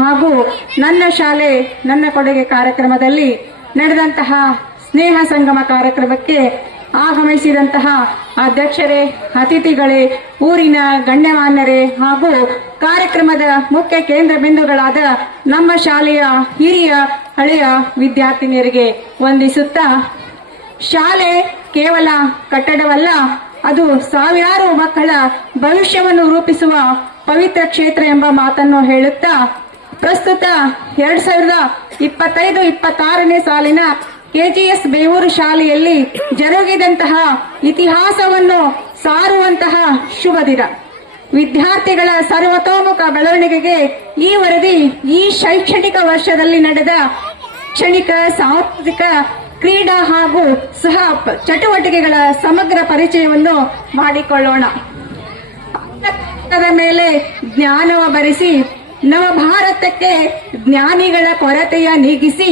ಹಾಗೂ ನನ್ನ ಶಾಲೆ ನನ್ನ ಕೊಡುಗೆ ಕಾರ್ಯಕ್ರಮದಲ್ಲಿ ನಡೆದಂತಹ ಸ್ನೇಹ ಸಂಗಮ ಕಾರ್ಯಕ್ರಮಕ್ಕೆ ಆಗಮಿಸಿದಂತಹ ಅಧ್ಯಕ್ಷರೇ, ಅತಿಥಿಗಳೇ, ಊರಿನ ಗಣ್ಯಮಾನ್ಯರೇ ಹಾಗೂ ಕಾರ್ಯಕ್ರಮದ ಮುಖ್ಯ ಕೇಂದ್ರ ಬಿಂದುಗಳಾದ ನಮ್ಮ ಶಾಲೆಯ ಹಿರಿಯ ಹಳೆಯ ವಿದ್ಯಾರ್ಥಿನಿಯರಿಗೆ ವಂದಿಸುತ್ತಾ, ಶಾಲೆ ಕೇವಲ ಕಟ್ಟಡವಲ್ಲ, ಅದು ಸಾವಿರಾರು ಮಕ್ಕಳ ಭವಿಷ್ಯವನ್ನು ರೂಪಿಸುವ ಪವಿತ್ರ ಕ್ಷೇತ್ರ ಎಂಬ ಮಾತನ್ನು ಹೇಳುತ್ತಾ, ಪ್ರಸ್ತುತ 2025-26ನೇ ಸಾಲಿನ ಕೆಜಿಎಸ್ ಬೇವೂರು ಶಾಲೆಯಲ್ಲಿ ಜರುಗಿದಂತಹ ಇತಿಹಾಸವನ್ನು ಸಾರುವಂತಹ ಶುಭ ದಿನ. ವಿದ್ಯಾರ್ಥಿಗಳ ಸರ್ವತೋಮುಖ ಬೆಳವಣಿಗೆಗೆ ಈ ವರದಿ ಈ ಶೈಕ್ಷಣಿಕ ವರ್ಷದಲ್ಲಿ ನಡೆದ ಶೈಕ್ಷಣಿಕ, ಸಾಂಸ್ಕೃತಿಕ, ಕ್ರೀಡಾ ಹಾಗೂ ಸಹ ಚಟುವಟಿಕೆಗಳ ಸಮಗ್ರ ಪರಿಚಯವನ್ನು ಮಾಡಿಕೊಳ್ಳೋಣ. ಮೇಲೆ ಜ್ಞಾನವ ಭರಿಸಿ ನವ ಭಾರತಕ್ಕೆ ಜ್ಞಾನಿಗಳ ಕೊರತೆಯ ನೀಗಿಸಿ,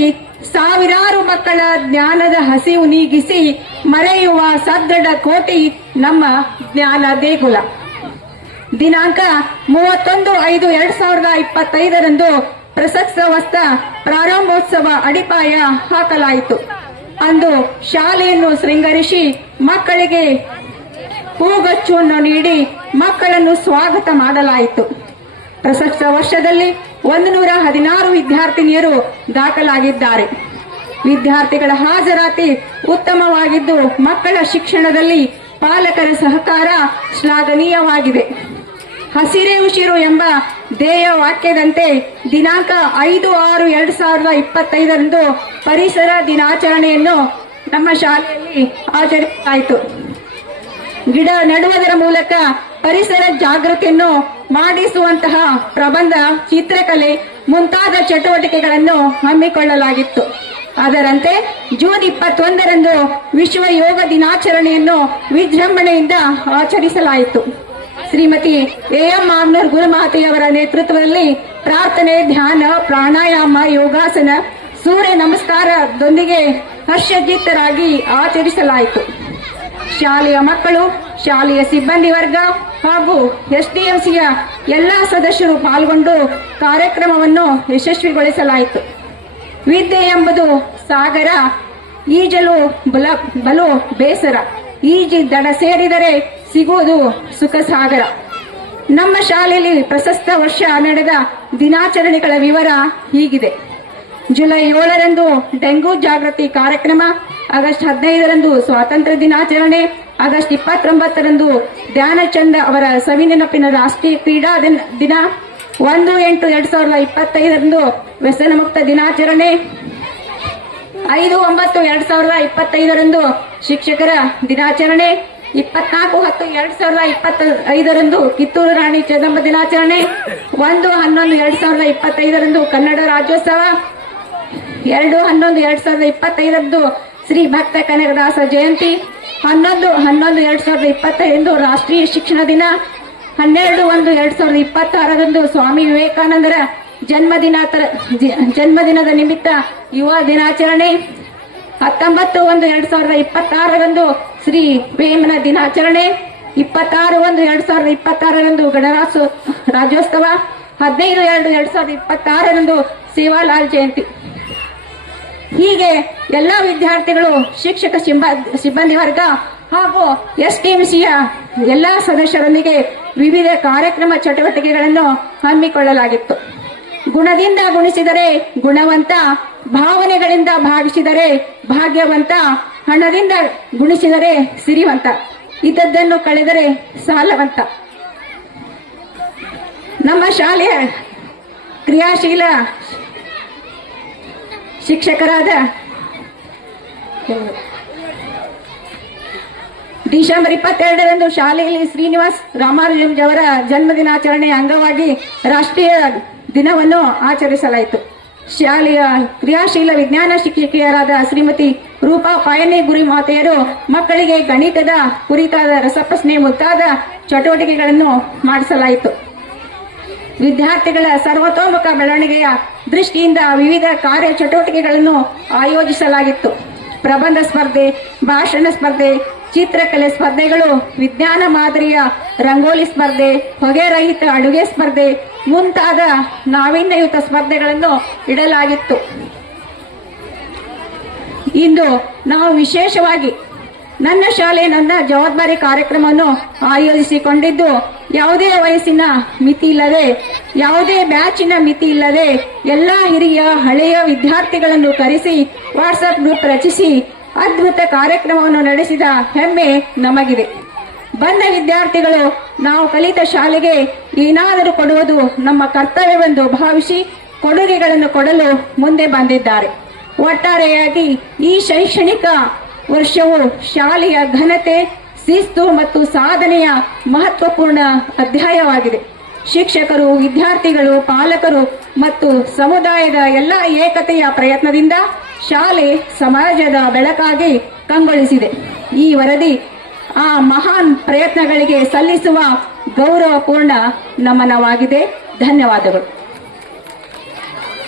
ಸಾವಿರಾರು ಮಕ್ಕಳ ಜ್ಞಾನದ ಹಸಿವು ನೀಗಿಸಿ ಮರೆಯುವ ಸದೃಢ ಕೋಟಿ ನಮ್ಮ ಜ್ಞಾನ ದೇಗುಲ. ದಿನಾಂಕ 31/5/2025ರಂದು ಪ್ರಸಕ್ತ ವರ್ಷ ಪ್ರಾರಂಭೋತ್ಸವ ಅಡಿಪಾಯ ಹಾಕಲಾಯಿತು. ಅಂದು ಶಾಲೆಯನ್ನು ಶೃಂಗರಿಸಿ ಮಕ್ಕಳಿಗೆ ಹೂಗಚ್ಚನ್ನು ನೀಡಿ ಮಕ್ಕಳನ್ನು ಸ್ವಾಗತ ಮಾಡಲಾಯಿತು. ಪ್ರಸಕ್ತ ವರ್ಷದಲ್ಲಿ 116 ವಿದ್ಯಾರ್ಥಿನಿಯರು ದಾಖಲಾಗಿದ್ದಾರೆ. ವಿದ್ಯಾರ್ಥಿಗಳ ಹಾಜರಾತಿ ಉತ್ತಮವಾಗಿದ್ದು ಮಕ್ಕಳ ಶಿಕ್ಷಣದಲ್ಲಿ ಪಾಲಕರ ಸಹಕಾರ ಶ್ಲಾಘನೀಯವಾಗಿದೆ. ಹಸಿರೇ ಉಸಿರು ಎಂಬ ಧ್ಯೇಯ ವಾಕ್ಯದಂತೆ ದಿನಾಂಕ 5/6/2025ರಂದು ಪರಿಸರ ದಿನಾಚರಣೆಯನ್ನು ನಮ್ಮ ಶಾಲೆಯಲ್ಲಿ ಆಚರಿಸಲಾಯಿತು. ಗಿಡ ನೆಡುವುದರ ಮೂಲಕ ಪರಿಸರ ಜಾಗೃತಿಯನ್ನು ಮಾಡಿಸುವಂತಹ ಪ್ರಬಂಧ, ಚಿತ್ರಕಲೆ ಮುಂತಾದ ಚಟುವಟಿಕೆಗಳನ್ನು ಹಮ್ಮಿಕೊಳ್ಳಲಾಗಿತ್ತು. ಅದರಂತೆ ಜೂನ್ 21ರಂದು ವಿಶ್ವ ಯೋಗ ದಿನಾಚರಣೆಯನ್ನು ವಿಜೃಂಭಣೆಯಿಂದ ಆಚರಿಸಲಾಯಿತು. ಶ್ರೀಮತಿ ಎಂ ಮಾಮ್ನೂರ್ ಗುರುಮಾತೆಯವರ ನೇತೃತ್ವದಲ್ಲಿ ಪ್ರಾರ್ಥನೆ, ಧ್ಯಾನ, ಪ್ರಾಣಾಯಾಮ, ಯೋಗಾಸನ, ಸೂರ್ಯ ನಮಸ್ಕಾರದೊಂದಿಗೆ ಹರ್ಷಜಿತ್ತರಾಗಿ ಆಚರಿಸಲಾಯಿತು. ಶಾಲೆಯ ಮಕ್ಕಳು, ಶಾಲೆಯ ಸಿಬ್ಬಂದಿ ವರ್ಗ ಹಾಗೂ ಎಸ್ಡಿಎಂಸಿಯ ಎಲ್ಲಾ ಸದಸ್ಯರು ಪಾಲ್ಗೊಂಡು ಕಾರ್ಯಕ್ರಮವನ್ನು ಯಶಸ್ವಿಗೊಳಿಸಲಾಯಿತು. ವಿದ್ಯೆ ಎಂಬುದು ಸಾಗರ, ಈಜಲು ಬಲು ಬೇಸರ, ಈಜಿ ದಡ ಸೇರಿದರೆ ಸಿಗುವುದು ಸುಖ ಸಾಗರ. ನಮ್ಮ ಶಾಲೆಯಲ್ಲಿ ಪ್ರಸಕ್ತ ವರ್ಷ ನಡೆದ ದಿನಾಚರಣೆಗಳ ವಿವರ ಹೀಗಿದೆ. ಜುಲೈ 7ರಂದು ಡೆಂಗು ಜಾಗೃತಿ ಕಾರ್ಯಕ್ರಮ, ಆಗಸ್ಟ್ 15ರಂದು ಸ್ವಾತಂತ್ರ್ಯ ದಿನಾಚರಣೆ, ಆಗಸ್ಟ್ 29ರಂದು ಧ್ಯಾನಚಂದ್ ಅವರ ಸವಿನೆನಪಿನ ರಾಷ್ಟ್ರೀಯ ಕ್ರೀಡಾ ದಿನ, 1/8/2025ರಂದು ವ್ಯಸನ ಮುಕ್ತ ದಿನಾಚರಣೆ, 5/9/2025ರಂದು ಶಿಕ್ಷಕರ ದಿನಾಚರಣೆ, 24/10/2025ರಂದು ಕಿತ್ತೂರು ರಾಣಿ ಚೆನ್ನಮ್ಮ ದಿನಾಚರಣೆ, 1/11/2025ರಂದು ಕನ್ನಡ ರಾಜ್ಯೋತ್ಸವ, 2/11/2025ರಂದು ಶ್ರೀ ಭಕ್ತ ಕನಕದಾಸ ಜಯಂತಿ, 11/11/2025ರಂದು ರಾಷ್ಟ್ರೀಯ ಶಿಕ್ಷಣ ದಿನ, 12/1/2026ರಂದು ಸ್ವಾಮಿ ವಿವೇಕಾನಂದರ ಜನ್ಮದಿನದ ನಿಮಿತ್ತ ಯುವ ದಿನಾಚರಣೆ, 19/1/2026ರಂದು ಶ್ರೀ ವೇಮನ ದಿನಾಚರಣೆ, 26/1/2026ರಂದು ರಾಜ್ಯೋತ್ಸವ, 15/2/2026ರಂದು ಸೇವಾಲಾಲ್ ಜಯಂತಿ. ಹೀಗೆ ಎಲ್ಲ ವಿದ್ಯಾರ್ಥಿಗಳು, ಶಿಕ್ಷಕ ಸಿಬ್ಬಂದಿ ವರ್ಗ ಹಾಗೂ ಎಸ್ಡಿಎಂಸಿಯ ಎಲ್ಲಾ ಸದಸ್ಯರೊಂದಿಗೆ ವಿವಿಧ ಕಾರ್ಯಕ್ರಮ ಚಟುವಟಿಕೆಗಳನ್ನು ಹಮ್ಮಿಕೊಳ್ಳಲಾಗಿತ್ತು. ಗುಣದಿಂದ ಗುಣಿಸಿದರೆ ಗುಣವಂತ, ಭಾವನೆಗಳಿಂದ ಭಾವಿಸಿದರೆ ಭಾಗ್ಯವಂತ, ಹಣದಿಂದ ಗುಣಿಸಿದರೆ ಸಿರಿವಂತ, ಇದ್ದದ್ದನ್ನು ಕಳೆದರೆ ಸಾಲವಂತ. ನಮ್ಮ ಶಾಲೆಯ ಕ್ರಿಯಾಶೀಲ ಶಿಕ್ಷಕರಾದ ಡಿಸೆಂಬರ್ 22ರಂದು ಶಾಲೆಯಲ್ಲಿ ಶ್ರೀನಿವಾಸ್ ರಾಮಾನುಜಂರವರ ಜನ್ಮದಿನಾಚರಣೆಯ ಅಂಗವಾಗಿ ರಾಷ್ಟ್ರೀಯ ದಿನವನ್ನು ಆಚರಿಸಲಾಯಿತು. ಶಾಲೆಯ ಕ್ರಿಯಾಶೀಲ ವಿಜ್ಞಾನ ಶಿಕ್ಷಕಿಯರಾದ ಶ್ರೀಮತಿ ರೂಪಾ ಪಾಯನೆ ಗುರುಮಾತೆಯರು ಮಕ್ಕಳಿಗೆ ಗಣಿತದ ಕುರಿತಾದ ರಸಪ್ರಶ್ನೆ ಮುಂತಾದ ಚಟುವಟಿಕೆಗಳನ್ನು ಮಾಡಿಸಲಾಯಿತು. ವಿದ್ಯಾರ್ಥಿಗಳ ಸರ್ವತೋಮುಖ ಬೆಳವಣಿಗೆಯ ದೃಷ್ಟಿಯಿಂದ ವಿವಿಧ ಕಾರ್ಯ ಚಟುವಟಿಕೆಗಳನ್ನು ಆಯೋಜಿಸಲಾಗಿತ್ತು. ಪ್ರಬಂಧ ಸ್ಪರ್ಧೆ, ಭಾಷಣ ಸ್ಪರ್ಧೆ, ಚಿತ್ರಕಲೆ ಸ್ಪರ್ಧೆಗಳು, ವಿಜ್ಞಾನ ಮಾದರಿಯ ರಂಗೋಲಿ ಸ್ಪರ್ಧೆ, ಹೊಗೆ ರಹಿತ ಅಡುಗೆ ಸ್ಪರ್ಧೆ ಮುಂತಾದ ನಾವೀನ್ಯಯುತ ಸ್ಪರ್ಧೆಗಳನ್ನು ಇಡಲಾಗಿತ್ತು. ಇಂದು ನಾವು ವಿಶೇಷವಾಗಿ ನನ್ನ ಶಾಲೆ ನನ್ನ ಜವಾಬ್ದಾರಿ ಕಾರ್ಯಕ್ರಮವನ್ನು ಆಯೋಜಿಸಿಕೊಂಡಿದ್ದು, ಯಾವುದೇ ವಯಸ್ಸಿನ ಮಿತಿ ಇಲ್ಲದೆ, ಯಾವುದೇ ಬ್ಯಾಚಿನ ಮಿತಿ ಇಲ್ಲದೆ ಎಲ್ಲಾ ಹಿರಿಯ ಹಳೆಯ ವಿದ್ಯಾರ್ಥಿಗಳನ್ನು ಕರೆಸಿ ವಾಟ್ಸ್ಆಪ್ ಗ್ರೂಪ್ ರಚಿಸಿ ಅದ್ಭುತ ಕಾರ್ಯಕ್ರಮವನ್ನು ನಡೆಸಿದ ಹೆಮ್ಮೆ ನಮಗಿದೆ. ಬಂದ ವಿದ್ಯಾರ್ಥಿಗಳು ನಾವು ಕಲಿತ ಶಾಲೆಗೆ ಏನಾದರೂ ಕೊಡುವುದು ನಮ್ಮ ಕರ್ತವ್ಯವೆಂದು ಭಾವಿಸಿ ಕೊಡುಗೆಗಳನ್ನು ಕೊಡಲು ಮುಂದೆ ಬಂದಿದ್ದಾರೆ. ಒಟ್ಟಾರೆಯಾಗಿ ಈ ಶೈಕ್ಷಣಿಕ ವರ್ಷವು ಶಾಲೆಯ ಘನತೆ, ಶಿಸ್ತು ಮತ್ತು ಸಾಧನೆಯ ಮಹತ್ವಪೂರ್ಣ ಅಧ್ಯಾಯವಾಗಿದೆ. ಶಿಕ್ಷಕರು, ವಿದ್ಯಾರ್ಥಿಗಳು, ಪಾಲಕರು ಮತ್ತು ಸಮುದಾಯದ ಎಲ್ಲ ಏಕತೆಯ ಪ್ರಯತ್ನದಿಂದ ಶಾಲೆ ಸಮಾಜದ ಬೆಳಕಾಗಿ ಕಂಗೊಳಿಸಿದೆ. ಈ ವರದಿ ಆ ಮಹಾನ್ ಪ್ರಯತ್ನಗಳಿಗೆ ಸಲ್ಲಿಸುವ ಗೌರವಪೂರ್ಣ ನಮನವಾಗಿದೆ. ಧನ್ಯವಾದಗಳು.